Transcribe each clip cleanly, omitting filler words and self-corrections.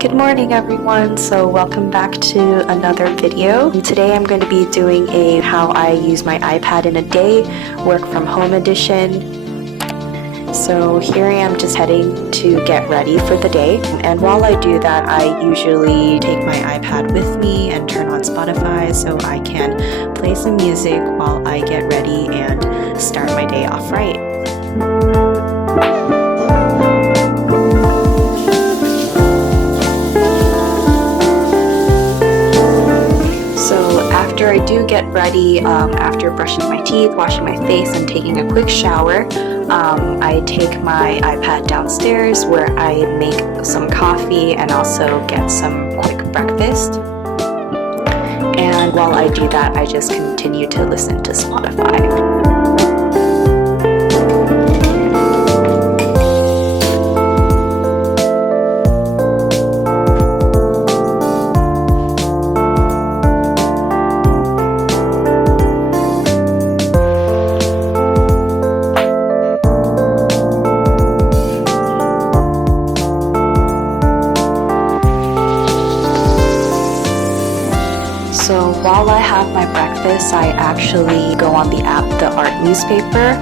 Good morning everyone, so welcome back to another video. Today I'm going to be doing a how I use my iPad in a day work from home edition. So here I am just heading to get ready for the day, and while I do that I usually take my iPad with me and turn on Spotify so I can play some music while I get ready and start my day off right. After I do get ready, after brushing my teeth, washing my face, and taking a quick shower, I take my iPad downstairs where I make some coffee and also get some quick breakfast. And while I do that, I just continue to listen to Spotify. So while I have my breakfast, I actually go on the app, the Art newspaper,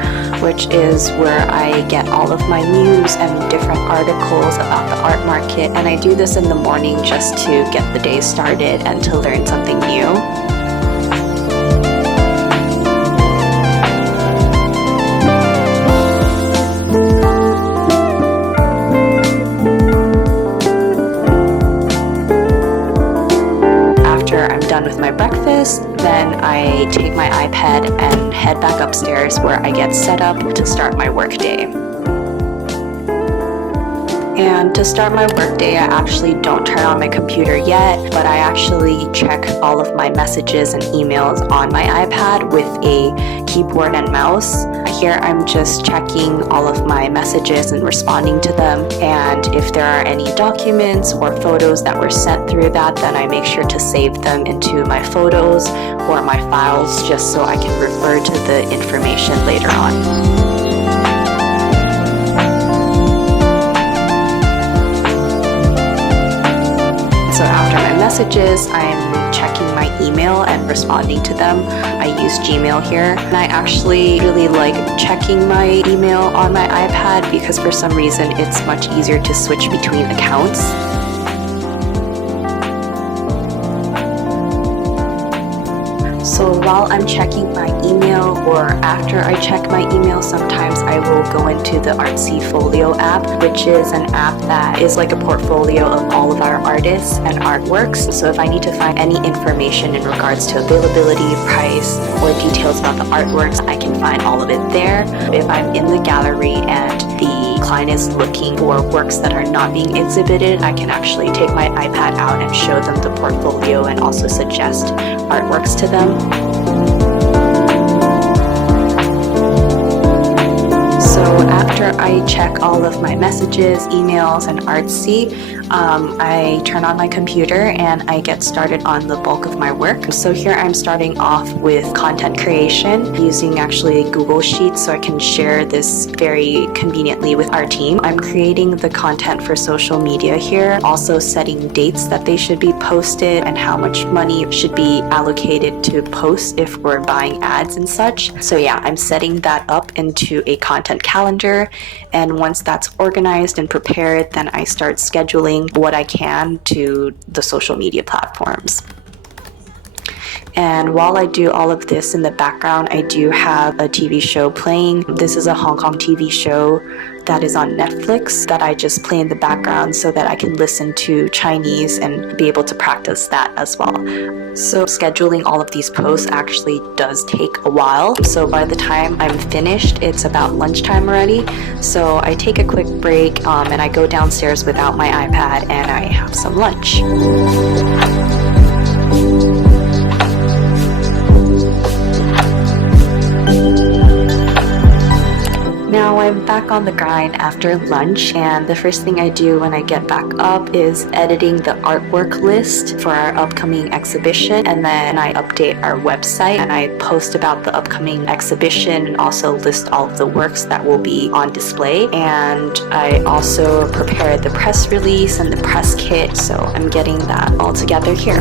which is where I get all of my news and different articles about the art market. And I do this in the morning just to get the day started and to learn something new. Done with my breakfast, then I take my iPad and head back upstairs where I get set up to start my work day. And to start my work day, I actually don't turn on my computer yet, but I actually check all of my messages and emails on my iPad with a keyboard and mouse. Here I'm just checking all of my messages and responding to them, and if there are any documents or photos that were sent through that, then I make sure to save them into my photos or my files just so I can refer to the information later on. So after my messages, I'm checking my email and responding to them. I use Gmail here, and I actually really like checking my email on my iPad because for some reason it's much easier to switch between accounts. So while I'm checking my email, or after I check my email, sometimes I will go into the Artsy folio app, which is an app that is like a portfolio of all of our artists and artworks. So if I need to find any information in regards to availability, price, or details about the artworks, I can find all of it there. If I'm in the gallery and the client is looking for works that are not being exhibited, I can actually take my iPad out and show them the portfolio and also suggest artworks to them. So after I check all of my messages, emails, and Artsy, I turn on my computer and I get started on the bulk of my work. So here I'm starting off with content creation using actually Google Sheets so I can share this very conveniently with our team. I'm creating the content for social media here, also setting dates that they should be posted and how much money should be allocated to post if we're buying ads and such. So yeah, I'm setting that up into a content calendar, and once that's organized and prepared, then I start scheduling what I can to the social media platforms. And while I do all of this in the background, I do have a TV show playing. This is a Hong Kong TV show that is on Netflix that I just play in the background so that I can listen to Chinese and be able to practice that as well. So scheduling all of these posts actually does take a while. So by the time I'm finished, it's about lunchtime already. So I take a quick break and I go downstairs without my iPad and I have some lunch. Now I'm back on the grind after lunch, and the first thing I do when I get back up is editing the artwork list for our upcoming exhibition, and then I update our website and I post about the upcoming exhibition and also list all of the works that will be on display. And I also prepare the press release and the press kit, so I'm getting that all together here.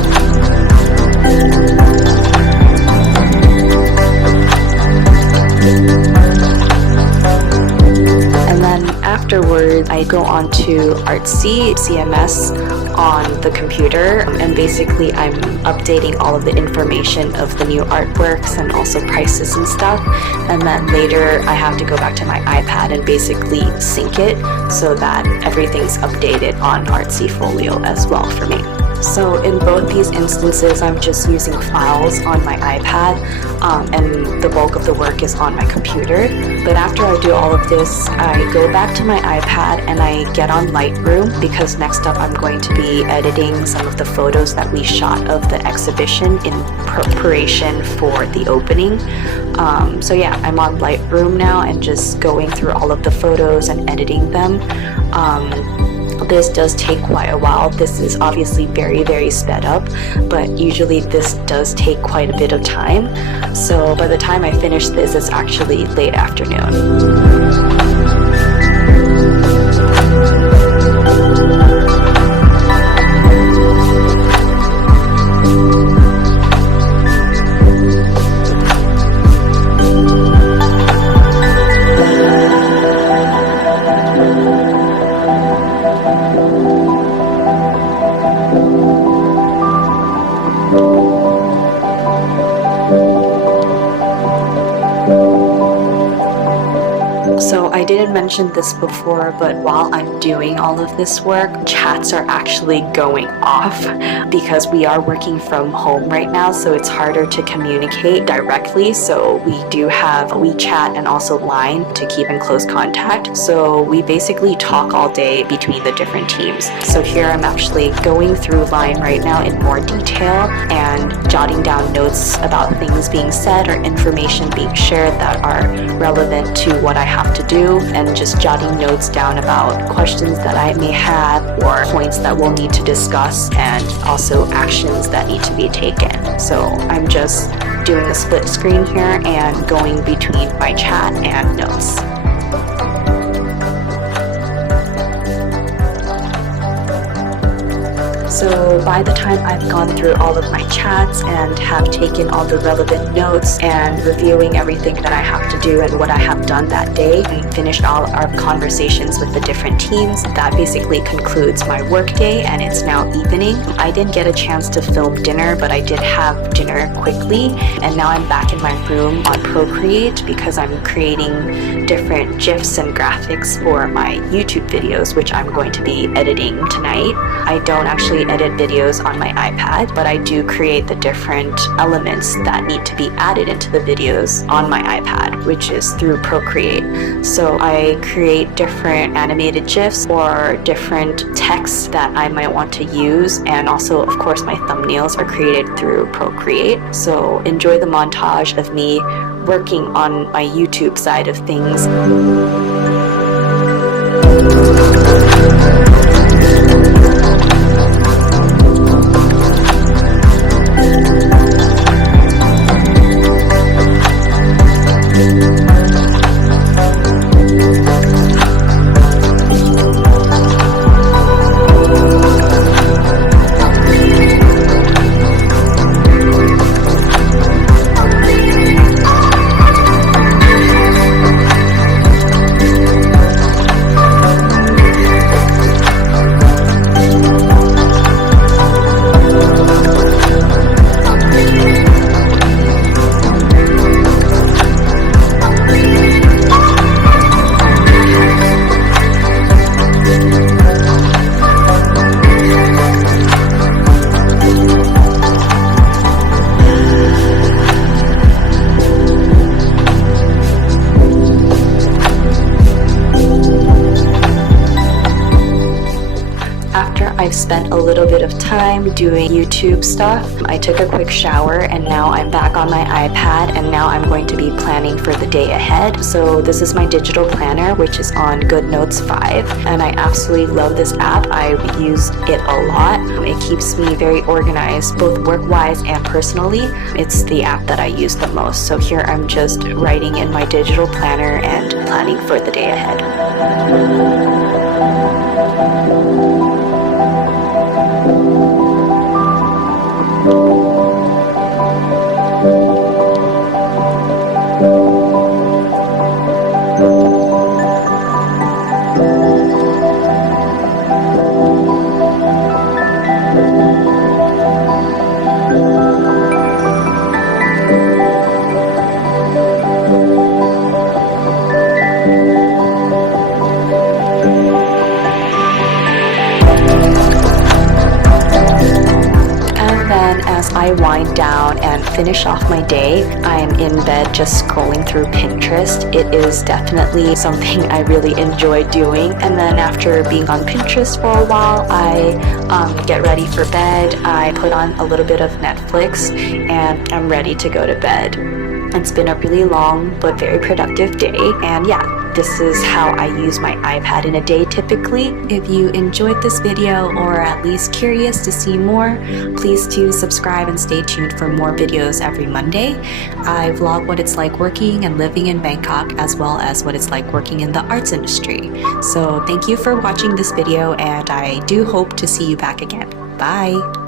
And then afterwards, I go on to Artsy CMS on the computer, and basically I'm updating all of the information of the new artworks and also prices and stuff. And then later I have to go back to my iPad and basically sync it so that everything's updated on Artsy Folio as well for me. So in both these instances, I'm just using files on my iPad, and the bulk of the work is on my computer. But after I do all of this, I go back to my iPad and I get on Lightroom, because next up I'm going to be editing some of the photos that we shot of the exhibition in preparation for the opening. So yeah, I'm on Lightroom now and just going through all of the photos and editing them. This does take quite a while. This is obviously very, very sped up, but usually this does take quite a bit of time. So by the time I finish this, it's actually late afternoon. So I didn't mention this before, but while I'm doing all of this work, chats are actually going off because we are working from home right now, so it's harder to communicate directly. So we do have Wechat and also Line to keep in close contact. So we basically talk all day between the different teams. So here I'm actually going through Line right now in more detail and jotting down notes about things being said or information being shared that are relevant to what I have to do, and just jotting notes down about questions that I may have or points that we'll need to discuss, and also actions that need to be taken. So I'm just doing a split screen here and going between my chat and notes. So by the time I've gone through all of my chats and have taken all the relevant notes and reviewing everything that I have to do and what I have done that day and finished all our conversations with the different teams, that basically concludes my work day, and it's now evening. I didn't get a chance to film dinner, but I did have dinner quickly, and now I'm back in my room on Procreate because I'm creating different GIFs and graphics for my YouTube videos, which I'm going to be editing tonight. I don't actually edit videos on my iPad, but I do create the different elements that need to be added into the videos on my iPad, which is through Procreate. So I create different animated GIFs or different texts that I might want to use, and also of course my thumbnails are created through Procreate. So enjoy the montage of me working on my YouTube side of things. spent a little bit of time doing YouTube stuff. I took a quick shower and now I'm back on my iPad, and now I'm going to be planning for the day ahead. So this is my digital planner, which is on GoodNotes 5, and I absolutely love this app. I've used it a lot. It keeps me very organized, both work-wise and personally. It's the app that I use the most. So here I'm just writing in my digital planner and planning for the day ahead. As I wind down and finish off my day, I'm in bed just scrolling through Pinterest. It is definitely something I really enjoy doing. And then after being on Pinterest for a while, I get ready for bed. I put on a little bit of Netflix and I'm ready to go to bed. It's been a really long but very productive day, and yeah, this is how I use my iPad in a day typically. If you enjoyed this video or at least curious to see more, please do subscribe and stay tuned for more videos every Monday. I vlog what it's like working and living in Bangkok, as well as what it's like working in the arts industry. So thank you for watching this video, and I do hope to see you back again. Bye!